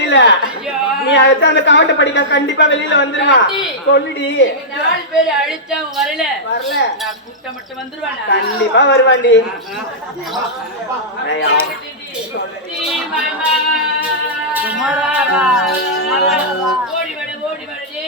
வெளியில. நீ அழைச்சா அந்த காவட்டை படிக்க கண்டிப்பா வெளியில வந்துருவான். சொல்லுடி. 4 பேர் அழைச்சா வரல. நான் கூட்ட மட்டும் வந்துருவானா? கண்டிப்பா வருவாண்டி. ஓடி வட ஓடி வடே.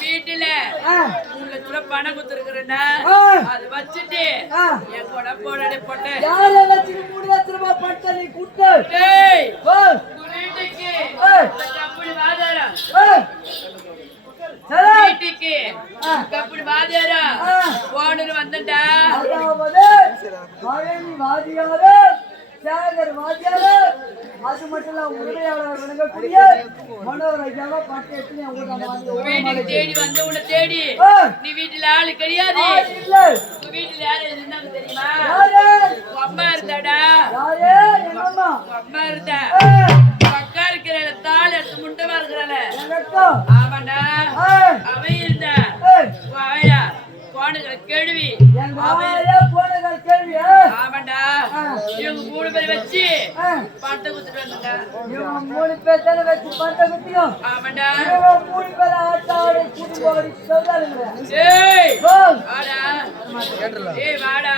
வீட்டுல பணம் கொடுத்துருக்குறேன்னா அது வச்சுட்டு என் கூட போடாடி போட்டேன் 3 லட்சம் ரூபாய் பட்ட நீ குட்டு வீட்டுக்கு அப்படி வாதாரம் வீட்டுக்கு அப்படி வாதாரம் போனு வந்துட்டா வாதியாரு சேகர் வாதியாரு அது மட்டும் இல்ல உரிமையாளர் விளங்கக்கூடிய மனோர் ஐயாவை பட்டு வீட்டுக்கு தேடி வந்த உன்னை தேடி நீ வீட்டுல ஆளு கிடையாது வீட்டுல யாரு இருந்தாங்க தெரியுமா அம்மா இருந்தாடா அம்மா இருந்தா அக்கா இருக்கிற தாள் எடுத்து முண்டமா இருக்கிறாள் ஆமாண்டா அவன் இருந்தா போனுகிற கேள்வி ஆமாண்டா இவங்க 3 பேரை வச்சு பணத்தை குத்துட்டு வந்தாங்க. இவங்க 3 பேர் தானே வச்சு பணத்தை குத்தியும். ஆமாண்டா. இவங்க 3 பேர் ஆட்டாடு குடும்போடி சொல்றாங்க. ஏய் போ. வாடா. ஏய் வாடா.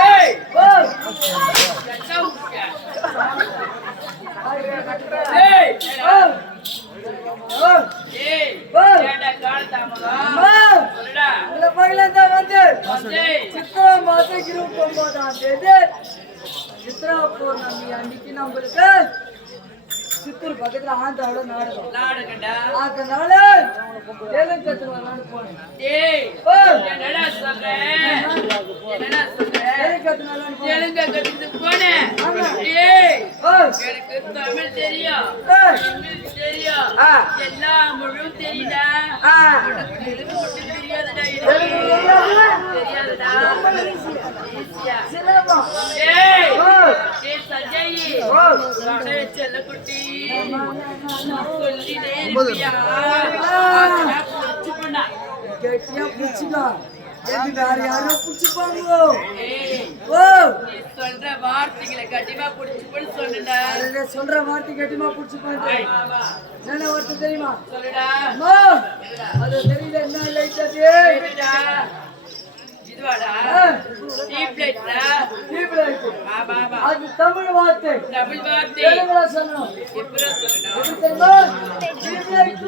ஏய் போ. ஏய் போ. போ. ஏய் போ. ஏண்டா காலதாமதம் போ. சொல்லுடா. இந்த பையலதா வந்து ஏய் சித்ரா மாதம் 29ஆம் தேதி சித்ரா பௌர்ணமி அன்னைக்கு நம்மளுக்கு சித்தூர் பக்கத்துல ஆந்திராவோட நாடகம். நாடகண்டா. அதனால தெலுங்கத்துல வரலான்னு போனேன். ஏய் போ. என்னடா சொல்ற? என்னடா சொல்ற? தெலுங்கத்துல வரலான்னு போனேன். தெலுங்கு கத்துட்டு போனேன். ஆமா. ஏய் போ. எனக்கு தமிழ் தெரியும், ஏய். இங்கிலீஷ் தெரியும், எல்லா மொழியும் தெரியுதா? உனக்கு தெலுங்கு மட்டும் தெரியாதுடா. தெலுங்கு தெரியாதுடா. ஈஸியா. சிலம்பம். ஏய் போ. ஏய் சஜய் போ. கடை செல்லக்குட்டி சொல்லினே இருப்பியா? அதெல்லாம் புடிச்சு பண்ணா. கெட்டியா புடிச்சுக்கோ. எது வேற யாரோ புடிச்சுப்பாங்க. ஏய் ஓ. நீ சொல்ற வார்த்தைகளை கண்டிப்பா புடிச்சு சொல்லுடா. அதுல சொல்ற வார்த்தை கெட்டிமா புடிச்சுப்பாங்க. ஆமா என்ன வார்த்தை தெரியுமா? சொல்லுடா. அம்மா, அது தெரியல என்ன லைட் அது? சொல்லுடா. இதுவாடா டீப் லைட்ரா. Deep light. ஆமா ஆமா அது தமிழ் வார்த்தை. டபுள் வார்த்தை தெலுங்குல சொல்லணும். எப்பரா சொல்லணும்? எப்படி தெரியுமா? Deep light.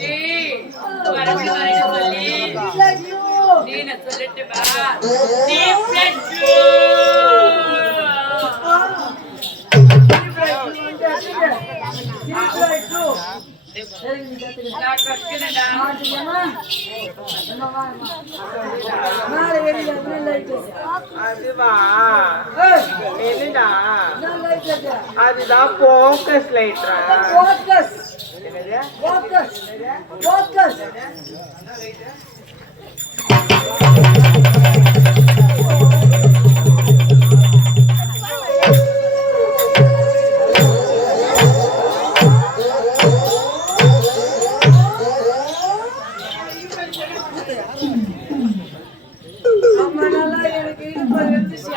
டேய் வரது வரது சொல்லி டீப் லைட். நீ சொல்லிட்டு வா. Deep light. Deep light. சரி நீ கத்துக்க. நான் கற்கனடா. மாட்டிக்கமா? என்னமா? மேல ஏறில என்ன லைட்? அதுவா ஏய், என்னடா என்ன லைட் அது? அதுதான் போக்கஸ் லைட்ரா. ஃபோக்கஸ். என்னது? ஃபோக்கஸ். ஃபோக்கஸ். அம்மா நல்லா எனக்கு இடுப்பு வெந்துச்சு.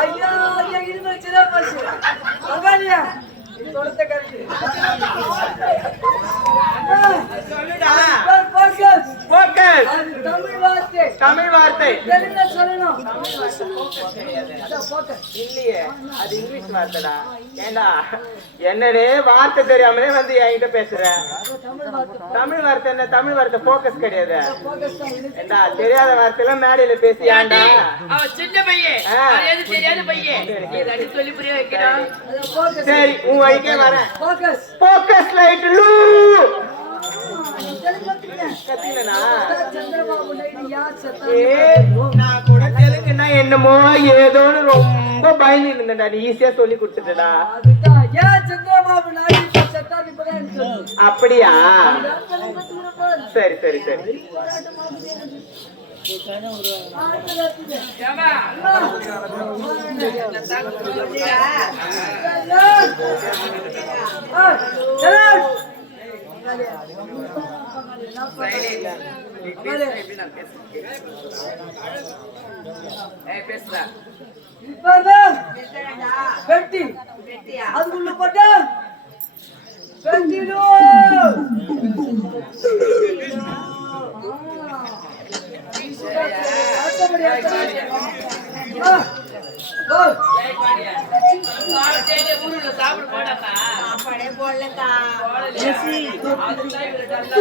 ஐயா ஐயா இடுப்பு வச்சுதா போச்சு. அங்காளியா தொடுத்த கருத்து. சொல்லுடா. ஃபோக்கஸ். போக்கஸ் அது தமிழ் வார்த்தை. தமிழ் வார்த்தை தெலுங்குல சொல்லணும். அதான் ஃபோக்கஸ். இல்லையே, அது இங்கிலீஷ் வார்த்தைடா. ஏண்டா என்னடே வார்த்தை தெரியாமலே வந்து என்கிட்ட பேசுற? அது தமிழ் வார்த்தை. தமிழ் வார்த்தை என்ன? தமிழ் வார்த்தை போக்கஸ் கிடையாது. ஃபோக்கஸ் தான் இது. ஏண்டா தெரியாத வார்த்தையெல்லாம் மேடையில பேசி ஏன்டா? அவன் சின்ன பையன், அவன் எது தெரியாத பையன். ஏதாச்சும் சொல்லி புரிய வைக்கணும். அது ஃபோக்கஸ். சரி உன் வழிக்கே வரேன். ஃபோக்கஸ். போக்கஸ் லைட் லூ தெலுங்கு கத்துக்கிட்டேன். கத்தினா சந்திரபாபு நாயுடு யார் செத்தா? நான் கூட தெலுங்குன்னா என்னமோ ஏதோன்னு ரொம்ப பயந்து இருந்தேன்டா. நீ ஈஸியா சொல்லி கொடுத்துட்டடா. அதுதான் ஏன் சந்திரபாபு நாயுடு செத்தா இப்பதான் எனக்கு தெரியும். அப்படியா? தெலுங்கு கத்துக்கிறப்ப சரி சரி சரி. ஏம்மா, பேசுறா. பெட்டி அதுக்குள்ள போட்ட பெட்டிடோ ஊருல சாப்பிட போடாமா? போடலையா? அதுதான் இவரு டல்லா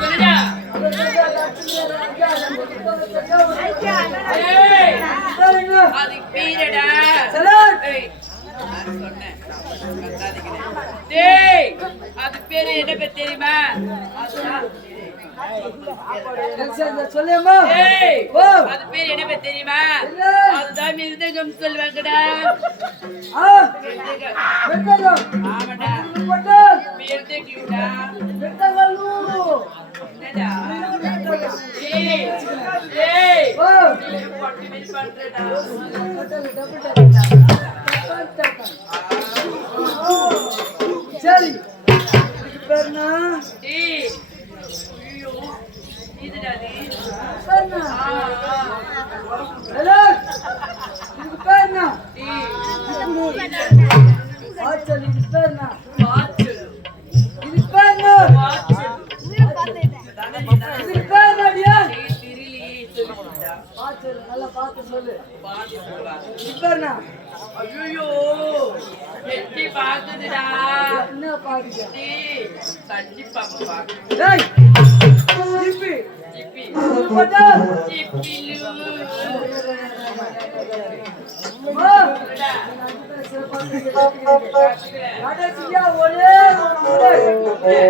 சொல்லுடா. ஏய், அதுக்கு பீரடா. ஏய், நான் சொன்னேன். டேய், அது பேரு என்ன பேர் தெரியுமா? அதுதான். சொல்லுமா ஏய், அது பேரு என்ன பேர் தெரியுமா? அதுதான் மிருதங்கம் சொல்லுவாங்கடா. ஆமாடா, மிருதங்கம்டா. என்னடா? ஏய், ஏய், நீ பொட்டு மிஸ் பண்றடா. பேர் என்ன? டேய் ஐயோ இதுடா நீ பேர் என்ன? ஹலோ இதுக்கு பேர் என்ன? ஆச்சல் இதுக்கு பேர் என்ன? வாச்சு இதுக்கு பேர் என்ன? வாச்சு இதுக்கு பேர் என்னடியா? திரிலி சொல்லுடா ஆச்சல் நல்லா பார்த்து சொல்லு. வாச்சு சொல்லுடா இதுக்கு பேர் என்ன? ஐயோ எட்டி பாக்குதுடா என்ன பாக்குது? டேய் கண்டிப்பா பாக்கு டேய் ஜிப்பி ஜிப்பி பட்டா ஜிப்பிலு ஓ கடைசியா ஒரே ஒரு முறை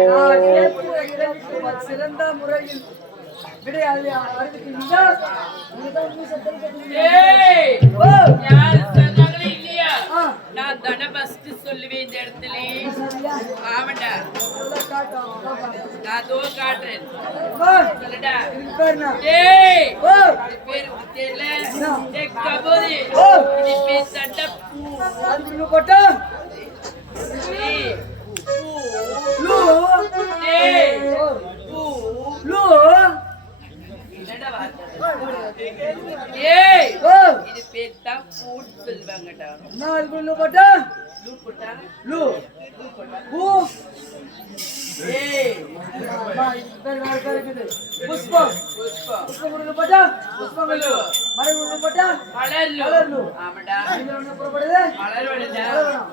நான் கேட்கிற கேள்விக்கு சிறந்த முறையில் விடை அறிவிக்கிறீங்களா? உங்கள்தான் மூசை தெரிவிக்கிறீங்க. ஏய் ஓ யார் சொன்னாங்களே இல்லையா ஆ நான் தானே ஃபர்ஸ்ட் சொல்லுவேன் இந்த இடத்துல சரியா? ஆமாடா நல்லா காட்டும் பாப்பா. நான் தோ காட்டுறேன் ஓ சொல்லுடா இதுக்கு பேர் என்ன? ஏய் ஓ இது பேர் தெரியல ஏய் கபோதி ஓ இது பேர் சட்டப்பூ அதுக்கு போட்டா ஏய் லூ ஏய் ஓ பூ லூ என்னடா வார்த்தை ஏய் ஓ இது பேர் தான் பூட் சொல்வாங்கடா நான் அதுக்கு போட்டா லூ போட்டா லூ பூ ஏய் பேர் வேற பேர் இருக்குது. புஷ்பம் புஷ்பம் புஷ்பம் கொடுக்க போட்டா புஷ்பங்களு மழை கொடுக்க போட்டா மலர்லு மலர்லு ஆமாடா இதுல என்ன புறப்படுது? மலர் வருடா மலர் வேணும்.